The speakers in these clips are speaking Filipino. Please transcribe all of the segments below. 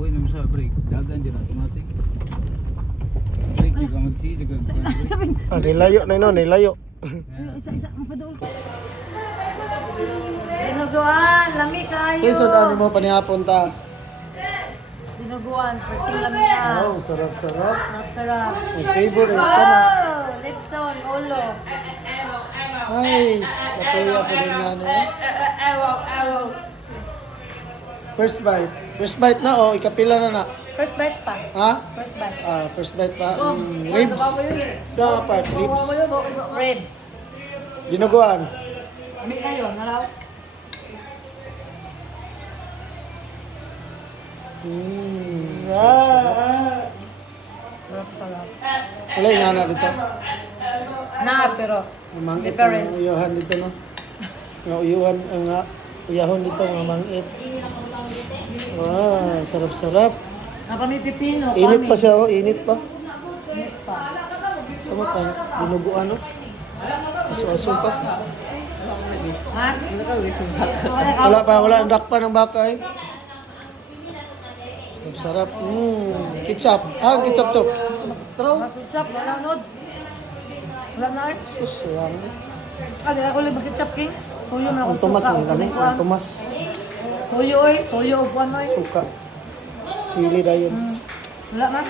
Boy naman sa break. Dagan dyan automatic. Break juga magsi juga. Sabi, Nilayo na yun, nilayo. isa-isa ang padool. Dinuguan, lami kayo. Kaya saan mo panihapon ta? Dinuguan, perting lami yan. Oh, sarap-sarap. Sarap-sarap. My favorite ito na. Oh, Lipson, ulo. Nice. Kapaya po din yan eh. First bite. First bite na oh, ikapila na na. First bite pa. Ha? First bite. Ah, first bite pa. Ribs. Sa part, ribs. Ribs. Dinuguan. Lami kayo, naraw. Sarap-sarap. Wala yung na dito. Na, pero Mangit difference. ang uyahan dito no. Nga uyuhan ang nga uyahon dito nga mangit. Wow, sarap-sarap. Kami pipino, Init pa siya oh, init pa. Init pa. Sama pa, dinuguan no. Aso-aso pa. Ha? Wala ang dakpa ng baka eh. Sarap. Ketchup. Ah, ketchup chop. Tro. Ketchup, wala nod. Wala na eh. Sus, sayang. Kali ako lang ketchup king. Tuyo na ako. Ang tumas mo kami, ang tumas. Tuyo oy, tuyo og kuan oy. Suka. Sili dayon. Wala na.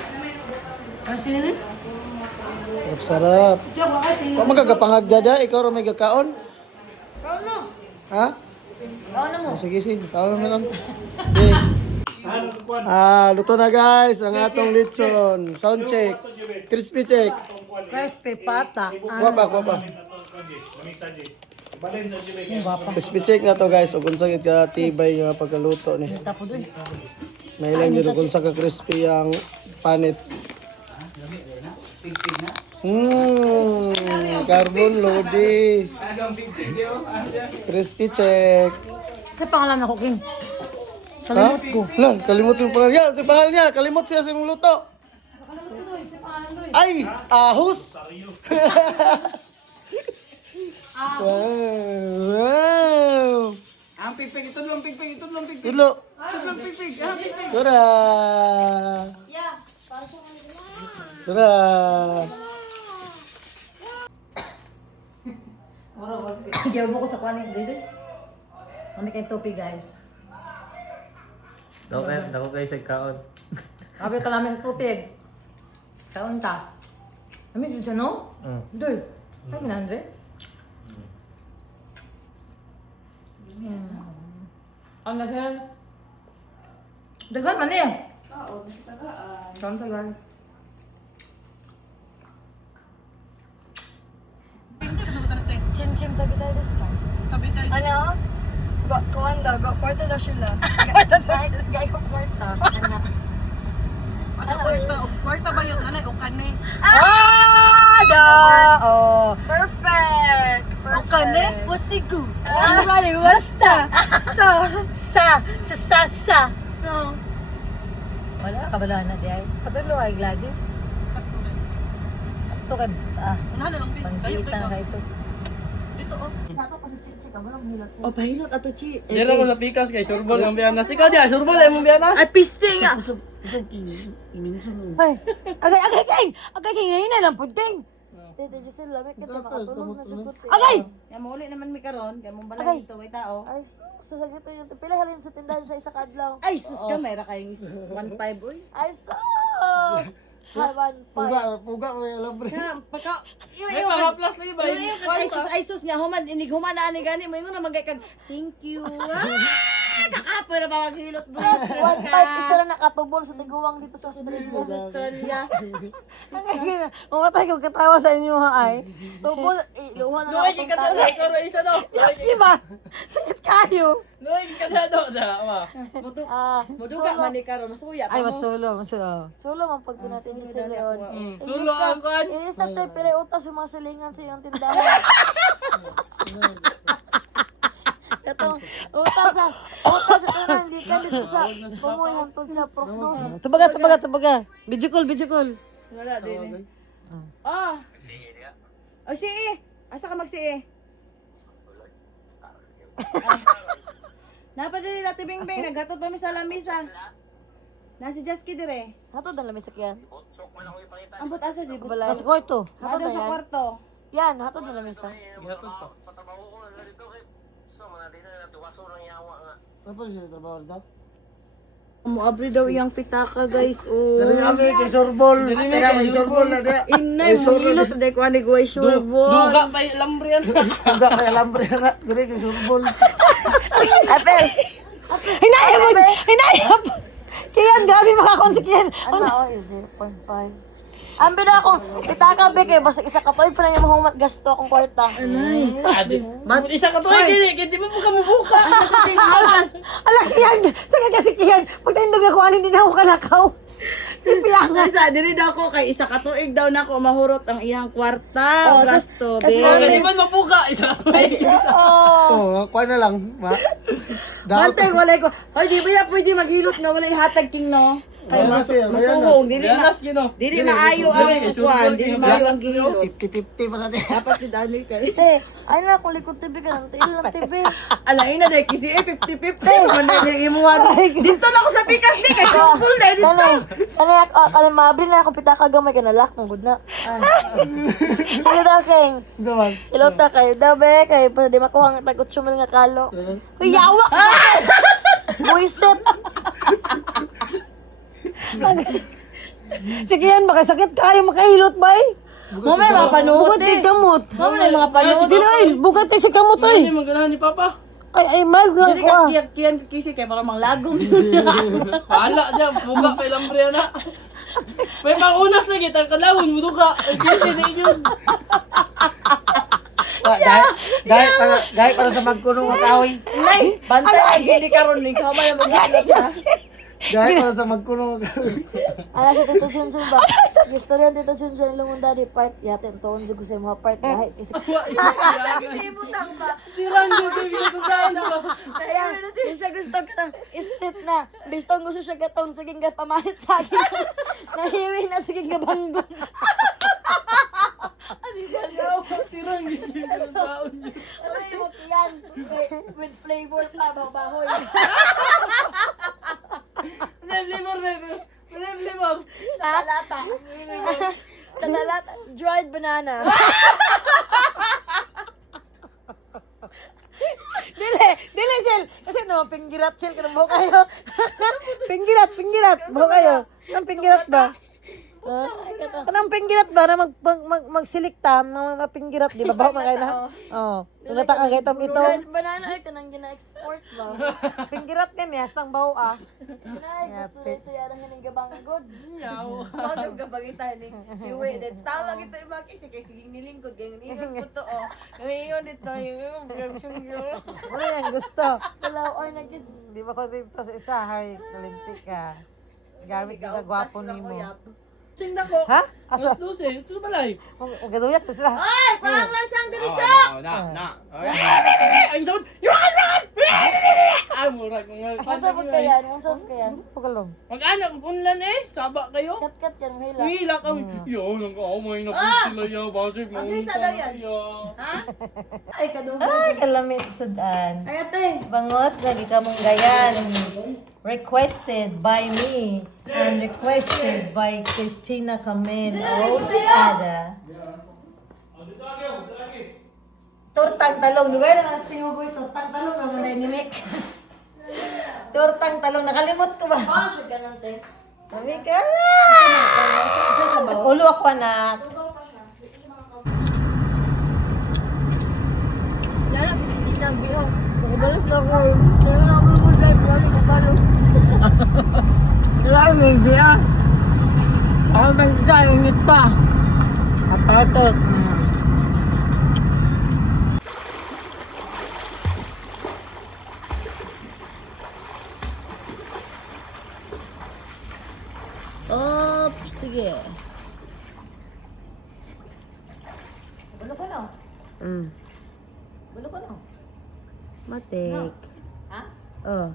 Ano sinili? Sarap. Ketchup wala kay. Wa magagapangag dada, ikaw ra may gakaon. Kaon na. Ha? Kaon na mo. Sige, kaon na lang. Okay. Luto na guys, ang atong litson. Sound check. Crispy check. Crispy pata. Kuha pa. Crispy check na to guys. Ug unsa gyud ka tibay nga pagkaluto ni. Tapo doy. May lang gyud kung sa ka crispy ang panit. Carbon lodi. Crispy check. Kay pangalan ako king. Kalimot ko. Lang, kalimot yung pangalan. Yan, yung pangalan niya. Kalimot siya sa imong luto. Ay, ahus. Wow. Ang pigpig ito lang pigpig. Tulo. Pigpig. Tara. Tara. Giyaw mo ko sa kuanin doy. Kami kay topi guys. Dako kayo sa kaon. Sabi ka namin sa tubig. Kaon ka. Kami dito siya, no? Doy. Ay, ginandre. Ang nahil. Daghan man eh. Oo, dagaan. Kanto guys. Chin-chin tabi tayo desu ka? Ano? Kuwan daw, kwarta daw sila. Gay ko kwarta. Kwarta ba yun? Ano? O kane? Oh! Perfect! O kane? Wasigu. Ano ba rin? Basta! Sa! No. Wala, kabala na di ay. Patulo ay Gladys. Ito ka, Ano na lang? panggita na ka ito. Dito oh. O, pahilot ato, Chi. Dira ko sa pikas kay surbol ang biyanas. Ikaw dia, surbol ay mong biyanas. Ay, piste nga! Ay, agay, ngayon na lang, puting. Tete, Giselle, lamig kita, makatulog na siya. Agay! Kaya muli naman mi karon, kaya mong Agay. balay dito, way tao. Ay, sasagito yun. Pila halin sa tindahan sa isa kadlaw. Ay, sus ka, mayra kayong 1.5 uy. Ay, sus! Haban pa. Puga may alam bre. Kaya, pagka, May mga plus lagi ba? ay sus nga, human, inig human na ani gani, mo ingon na magay kag, thank you. Nakapoy na ba maghilot bro? 1.5 isa na nakatubol sa tiguwang dito sa Australia. Australia. Umatay ko katawa sa inyo ha ay. Tubol, luha na Noy ako. ka na ko isa no. Yaski ba? Sakit kayo. Noy ka na do da ma. Muduga man ni karon, masuya pa Ay, mo. masulo. Sulo man pag tinatin ni si Leon. Sulo ang kuan. Inis na tayo pila utas yung mga silingan sa iyong tindahan. Itong utas sa tunan, likan dito sa pumoy hantod sa prognos. Tabaga. Video call. Wala din eh. Ah. O si asa ka magsi Napadali dati Bingbing, naghatod pa mi sa lamisa. Nasi Jaski dire. Hatod na lamesa kyan. Ambot asa si Balay. Nasa kwarto. Hatod Ada na sa yan. kwarto. Yan, hatod na lamesa. Gatod pa. Ano pa siya trabaho dito? Muabri daw iyang pitaka guys. Dari kami kay Sorbol. Tira may Sorbol na dia. Inay mo ilot de ko ani guay surbol. Duga pa yung lambre yan. Uga kay alambre na. Dari kay Sorbol. Apel! Hinayap mo! Hinayap! Kiyan, grabe makakonsikiyan. Ano na, 0.5. Ambi na ako, pitaka be kayo, basta isa ka to, pa na yung mahumat gasto akong kwarta. Isa ka to eh, hindi mo po kamubuka. Ala, Kiyan! Saan ka kasi Kiyan? Pag tindog na ko, ano din ako kalakaw. Pipiyangan. Sa diri daw ko kay isa ka tuig daw nako mahurot ang iyang kwarta o gasto be. Hindi man mabuka. Isa ka to eh. Oo. Oh, kuha na lang. Ma. Bantay walay ko. Ay di ba pwede maghilot nga walay hatag king no? Kay Ayan na siya, ayan na. masugong dili Yanas, ma gino. dili maayo ang kwan, dili maayo ang gihilot. 50-50 pa natin. Dapat si Dani kay. Te, ayun na akong likod TV ka lang, tail lang TV. Ala ina dai kisi 50-50 man ni imuha. Dito na ako sa pikas ni kay full dai dito. Kani maabri na akong pitaka gamay ka na lock mong good na. Sige daw, King. Zaman. Ilota kayo daw, be, kayo pa di makuha ang tagot sumal nga kalo. Uy, yawa ka! Buisit! Sige yan, baka sakit kayo makahilot ba eh? Mo may mga panuhot. Bukat di kamot. Mo may mga panuhot. Dili ay, bukat di sa kamot Hindi ay. man ganahan ni Papa. Ay, mild nga Dili ko ah. ka kiyan kisi kay para manglagom. Hala dyan, buga pa yung lambre yan ha. May pangunas na kita, kalawin mo duka. Ay, hindi yun. Gahit para sa magkunong makahoy. Nay, bantay hindi karon ni kamay mo gilot. Gahit para sa magkunong makahoy. Ala si Tito Junjun ba? Gusto rin Tito Junjun lumong daddy part. Yate, toon ko sa mga part dahil kasi Ibutang ba? Sirang dyan, ginagagaan ba? Ayan, yung siya gusto ka ng estate na. Gusto ang gusto siya katong saging ka pamalit sa akin. Nahiwi na saging ka banggon. Sirang dyan, ginagagaan dyan. Ay, huwag yan. With flavor pa, babahoy. Limor, baby. Limor. Lalata. Talalat, dried banana. Dili, Sel. Kasi naman, pinggirat, Sel, ka ng buho kayo. Pinggirat, buho kayo. Anong pinggirat ba? Anong pinggirat ba na magsilikta, mga pinggirat, di ba? Baho man kayo na? Oo. Tungata ka kayo itong ito. Dried banana ay kanang gina-export ba? Pinggirat ka niya, sang baho ah. Nay, gusto rin siya ng hinigabanggod. Mawag ka pagita ni iwi din. Tama kita yung mga kisi kay sige nilingkod kay nilingkod ko to oh. Ngayon dito yung Ano yan gusto? Dalaw, or nagid. Di ba ko dito sa isa, hay, kalimpik ka. Gamit ka gwapo ni mo. Sing na ko. Ha? Asa? Alas 12, ito sa balay. Ang gaduyak na sila. Ay, parang lansang diretso. Na. Ay, sabon. Yukan! Ay, murag mga. Ang sabot ka yan, ang sabot ka yan. Pagalong. Mag-anak, unlan eh. Saba kayo. Kat-kat yan, mahila. Hila ka. Yo, nang kaamay na po sila yaw. Basig mo. Isa daw yan. Ha? Ay, kadugo. Ay, kalami sa sudan. Ay, ate. Bangos, lagi ka mong gayan. Requested by me and requested by Christina Camil Otiada. Tortang talong. Dugay na tingog ko tortang talong na manay ni Mick. Tortang talong. Nakalimot ko ba? Paano siya ganun, te? Mami ka! Siya sabaw. Ulo ako, anak. Lala, hindi na bihong. Nakabalas na ako eh. Kaya na ako mo live, wala ko balo. Wala may idea. Ako bang isa, init pa. Apatos. Sige. Bulo ka na. Bulo ka na. Matik. Ha? Oh.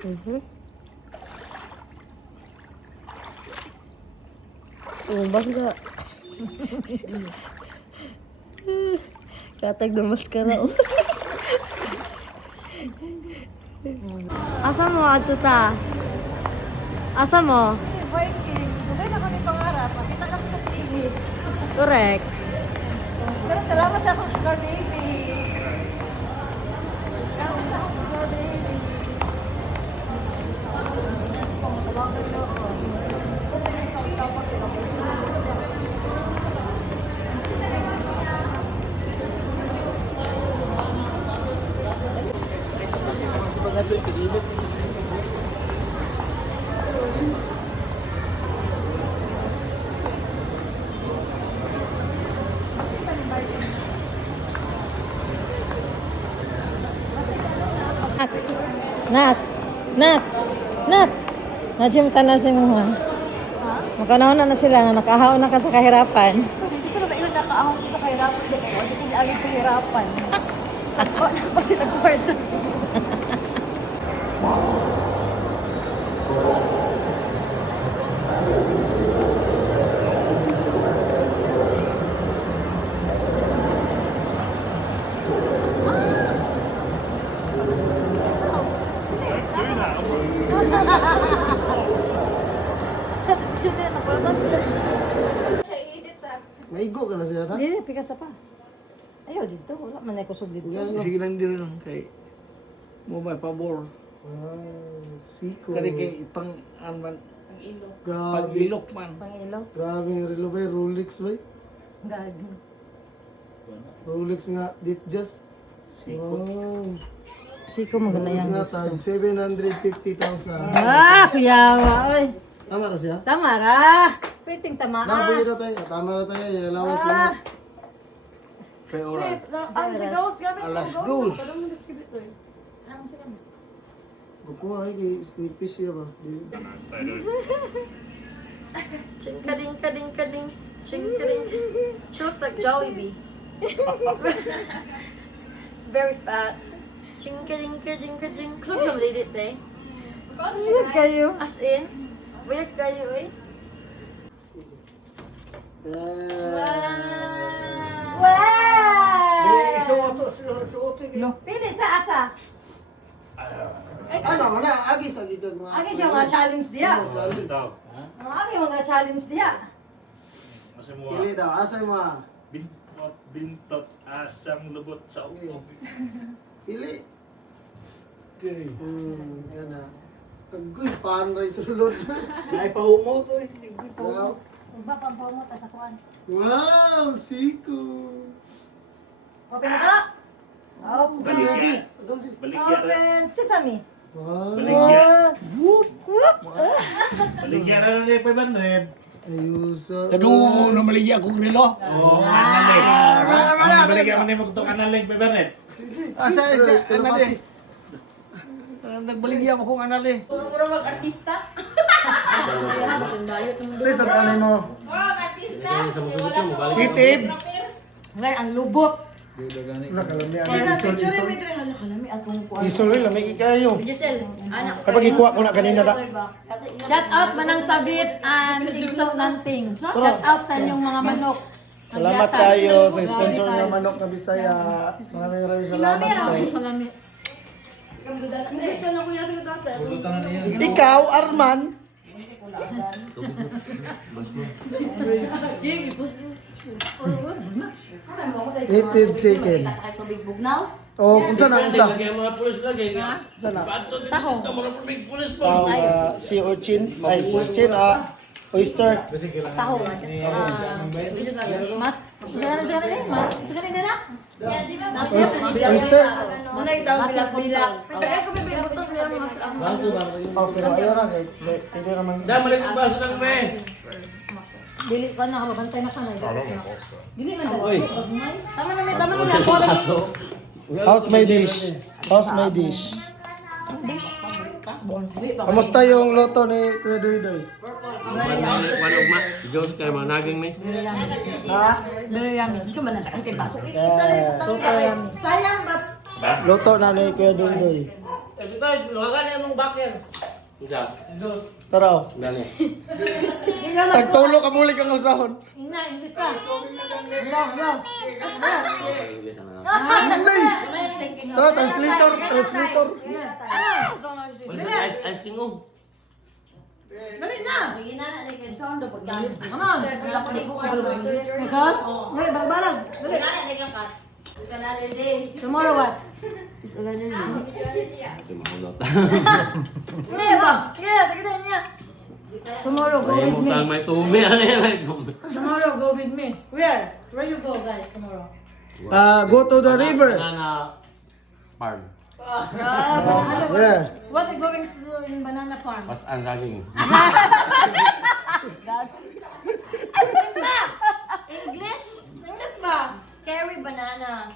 Oh, bangga. Katag na maskara. Oh. Asa mo, ato ta? Asa mo? Working. Dugay na kami pangarap. Makita kami sa TV. Correct. Pero salamat sa akong sugar baby. Salamat sa akong sugar baby. Nak. Nak. Nak. Najim tanaw sa mo ha. Makanahon na sila nga nakahaon na ka sa kahirapan. Gusto na ba yun nakaahon ko sa kahirapan? Hindi ko. Kasi hindi agad kahirapan. Nakapasi nag-kwarto. Sino yun? Nakulatan? Siya edit Maigo ka na siya ta? Hindi, pikasa pa. Ayaw dito, wala man ay kusog dito. Sige lang din lang kay mo may pabor. Siko. Kani kay pang man Grabe. pag-ilok man. Pangilaw. Grabe yung relo ba? Rolex ba? Gagi. Rolex nga, dit just. Wow. Siko mo gana Rolex yan. nga tag 750,000. Ah, kuyawa, oy. Tama na siya? Tama ra. Pwedeng tama. Nabuhi na tayo. Tama na tayo. Allowance na. Kay oras. Ang si Ghost, gamit Alas mo dos. Parang mo distribute eh. Opo ay kay snipis siya ba? Ching kading kading kading. Ching kading. She looks like Jollibee. Very fat. Ching kading kading kading. Gusto mo siya malidit eh? Weird kayo. As in, weird kayo eh. Wow! Pili sa asa. Ano man na? Agis ang dito mga. Agi siya mga challenge diya. Agi mga challenge diya. Pili daw. Asay mo ha? Bintot asang lubot sa ulo. Pili. Yan na. Agoy, panray sulod. Ay pahumo to. Wow. Uba pang paumot sa kuan. Wow, siko. Open na. Open. Baligya. Baligya. Open sesame. Wow. Baligya. Whoop whoop. Baligya na lang yung 500. Ayusa. Kadu na maligya kong relo. Oo, kanalig. Ang baligya man yung magto kanalig 500. Asa anali. Nagbaligya mo kung anali. Puro mag-artista. Say sa kanay mo. Titib. Ngayon, ang lubot. Nakalami ang isol. Isol. Isol lamig kayo. Giselle, anak ko. Kapag ikuha ko na kanina na. Shout out Manang Sabit and Igso Nanting. Shout out sa inyong mga manok. Salamat kayo sa sponsor ng manok na Bisaya. Maraming salamat po. Ikaw, Arman. Native chicken. Oh, kung saan na isa? Lagyan mga pulis lagi. Saan na? Taho. Mga pulis po. Sea urchin. Ay, urchin. Oyster. Taho. Mas. Sigana na. Sigana na. Oyster. Muna yung tawag bilak-bilak. Pagkakay ko bibig butok lang mas Oh, pero ayaw na. Pwede naman. Dahil mali kong baso lang may. Dili ka na, kababantay na ka na. Dili man daw. Tama na may tama na. How's my dish? How's my dish? Kamusta yung loto ni Kuya Doy? One of ma. Diyos kayo mga naging may. Ha? Very yummy. Hindi ko man nagkakantay baso. Yeah. Super yummy. Sayang ba? Loto na ni Kuya Doy. Tara. Tagtulo ka muli kang alsahon. Ina, English ka. Hello. Tara, translator. Ice king oh. Dali na. Bigyan na natin sound pag gamit. Come on. Sos? Dali, balag. Dali. Tomorrow what? Hindi ba? Yeah, sige niya. Tomorrow go with me. May tumi. Ano yan? Tomorrow go with me. Where? Where you go guys tomorrow? Go to the river. Banana farm. Yeah. What are you going to do in banana farm? Pas ang saging. English? English ba? Carry banana.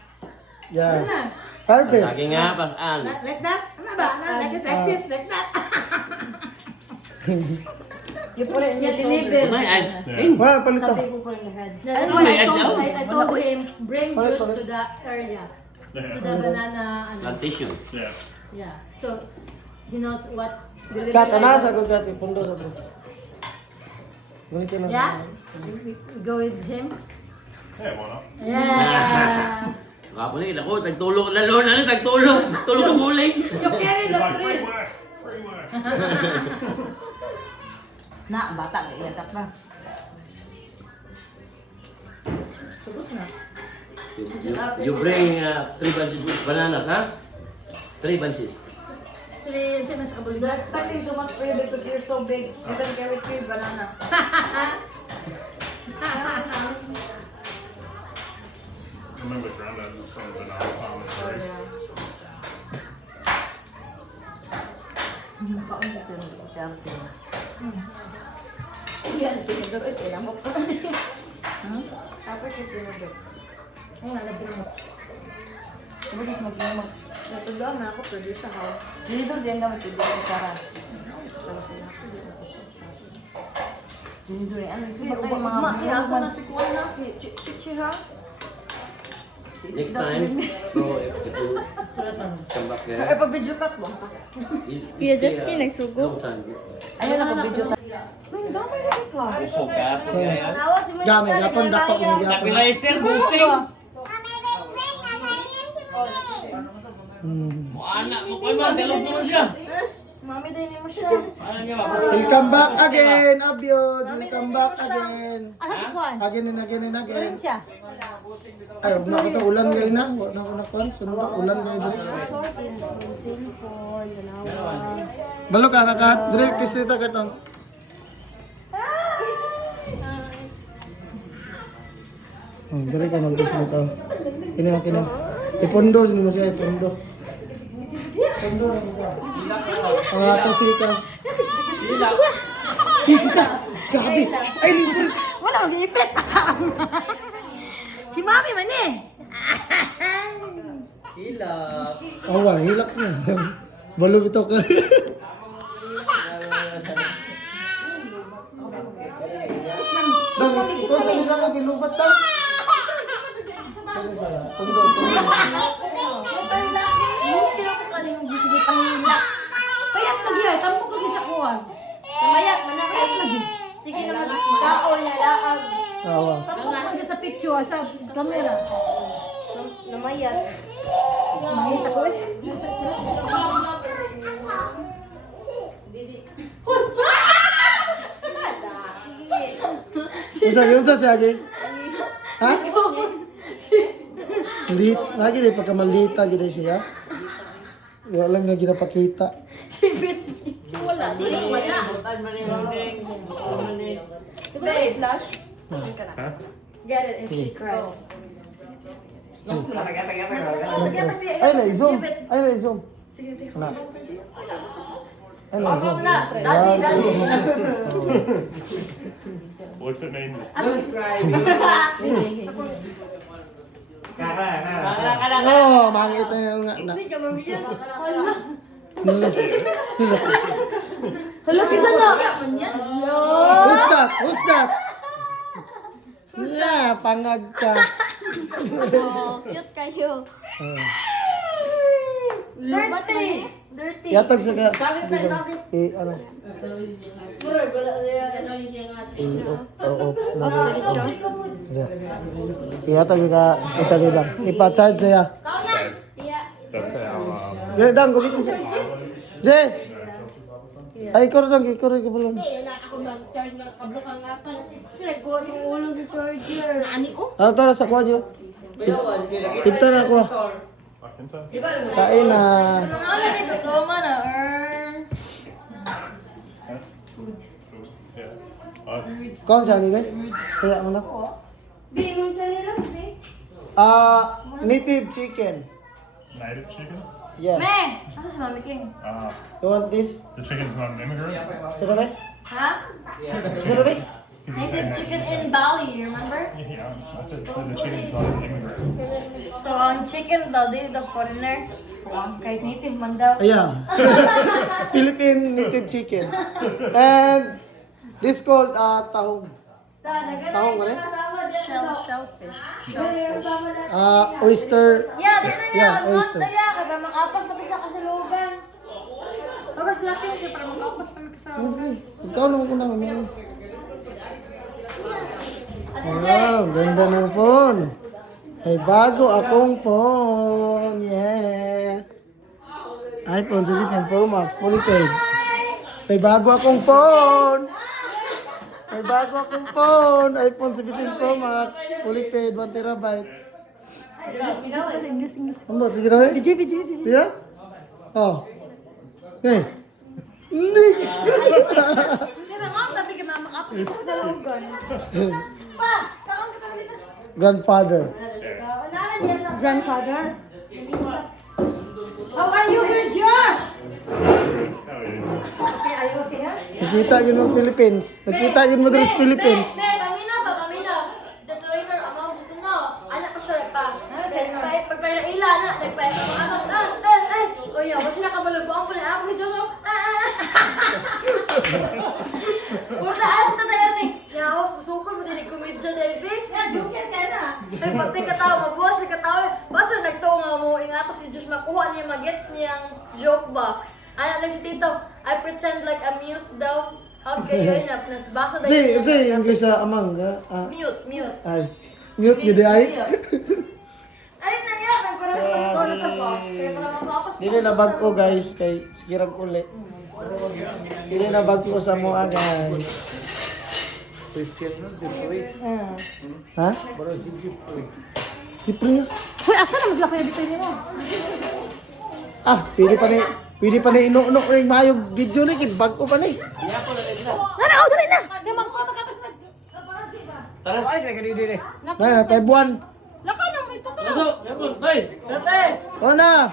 Yeah. Harvest. Saging nga, pas ang. Like that? Ano ba? Like it, like this, like that. You put it in your shoulder. May ice cream. Wala, palito. Sabi ko put in the head. That's Ano why may I ice told, daw? I told him, bring Sorry, juice sorry. to the area. To the banana, ano. Plantation. Yeah. So, he knows what. Kat, anasa ko kat. Ipundo sa to. Ganito lang. Yeah? Go with him? Yes. Kapo na ako, tagtulog na lolo. Ano, tagtulog? Tulog ka muling. You carry the tree. Na, bata, iyatak pa. You bring 3 bunches of bananas, ha? 3 bunches. Actually, yun siya nasa You're kabuligan. expecting too much for you because you're so big. You can carry 3 banana. Remember, Granddad was from banana farm at first. Yan, tinagod. Ito lang mo pa. Tapos yung tinagod. Ayun, nalagyan mo. Sabagis mag-inom mo. Natuloy na ako, produce ako. Dito din naman ito dito para. Dito rin. Ano, super ba mga Asa na si Kuya na, si Chichi ha? Next time, so if you come back Ay, there, pa-video cut mo. Kuya Jusky, nagsugo. Long time. ayun ako video. Usog ka. Gami, gapon dako ni gapon. Stabilizer, busing. Mo anak mo pa man, dalog mo siya. Mami, din mo siya. Ano niya ba? Welcome back again, Abyod. Welcome back again. Asa si Juan? Again and again and again. Rin siya. Ay, huwag na ko to. Ulan ngayon na. Huwag na ko na kuhan. Sunod na. Ulan ngayon na. Balo ka, kakat. Dire, pisrita ka tong. Dire ka mag-pisrita. Kina. Ipondo, sino mo siya, ipondo. Ipondo na mo siya. Ang atasika. Grabe. Ay, libre. Wala, mag-iipit. Si Mami man eh. Oh, wala. Hilak niya. Balo ito ka. Dami, ito sa nila ka ginubat ta. Pondo. Hindi na ko kaling gisige pangila. Payat lagi ay. Tampok lagi sa kuwan. Kamayat, manakayat lagi. Sige na mag-kao niya laag. Awa. Tampok lagi sa picture, sa camera. Namayat. May sa kuwan. Unsa siya agi? Ha? Lit, lagi rin pagkamalita gid siya. Wala lang nga ginapakita. Wala, dili wala. Babe, flash. Get it if she cries. Ay na zoom. Ay na zoom. Sige, na. Ay na zoom. What's it named? Oh, mangit na yung nga. Hala, kisa na! Who's that? Who's that? Yeah, pangag ka. Oh, cute kayo. Lumat man eh. Dirty. Yatag sa ka. Sakit na, sakit. Ano? Murag, wala siya. Oo. Yatag sa ka. Itabi lang. Ipa-charge siya. That's how. Jay, dang, gulit siya. Jay! Ay, ikaw dang, ikaw rin kabalon. Nagkuha sa ulo sa charger. Ani ko? Tara sa kwadyo. Ipta na ako. Kain na. Ano na ito? Toma na. Kung saan ni kay? Saya mo na. Bi, mong siya nila sabi. Native chicken. Native chicken? Yeah. Me! Asa si Mami King? You want this? The chicken's not an immigrant? Sino ba? Ha? Sino ba? Native chicken in Bali, you remember? Yeah, I said the chicken's not an immigrant. So, ang chicken daw, di the foreigner. Kahit native man daw. Ayan. Philippine native chicken. And this called tahong. Tahong ba rin? Shellfish. Oyster. Yeah, di na Yeah, yan. oyster. Oyster. Kaya kaya makapas pati sa kasalugan. Bagas laki kaya para makapas pa sa kasalugan. Ikaw naman ko na kami. Wow, ganda ng phone. Ay, bago akong phone. Yeah. iPhone 17 Pro Max, fully paid. May bago akong phone. May bago akong phone. iPhone 17 Pro Max, fully paid, 1 terabyte. Ano, sige na rin? BJ. Yeah? Oh. Okay. Hindi. Di ba nga, tapi kaya makapas sa kasalugan. Grandfather. Grandfather? How are you, Sir Josh? Nakita yun mo Philippines. Nakita yun mo dito sa Philippines. Pamina ba? Pamina. Dito rin ang amang gusto na. Anak ko siya pa. Pagpala ila na. Nagpala ko ang anak. O yun, kasi nakabalog ko ang pala ako si Joshua. Purta alas na tayo ni. Yawas, masukol mo din komedya, David. Joker ka na. Ay, pati katawa, mabuwas na katawa. Basta nagtunga mo, ingata si Josh, makuha niya, magets niyang joke ba? Anak lang si Tito, I pretend like a mute daw. How kayo yun, nasbasa daw Si English sa amang. Mute. Ay. Mute yun di ay. Ay, nangyari, ang parang sa tono ka pa. Kaya parang makapas Dili na bag ko guys kay sikirag uli. Dili na bag ko sa moa guys. Ha? Jipri. Hoy, asa na maglaki na dito mo? Pwede pa na ino-no ring mayog video ni kay bag ko pa ni. Nana, oh, dali na! Kaya mga magkapas na. Na, 5 buwan. Laka na, may tutulog. Pasok, yapon, tay. O na.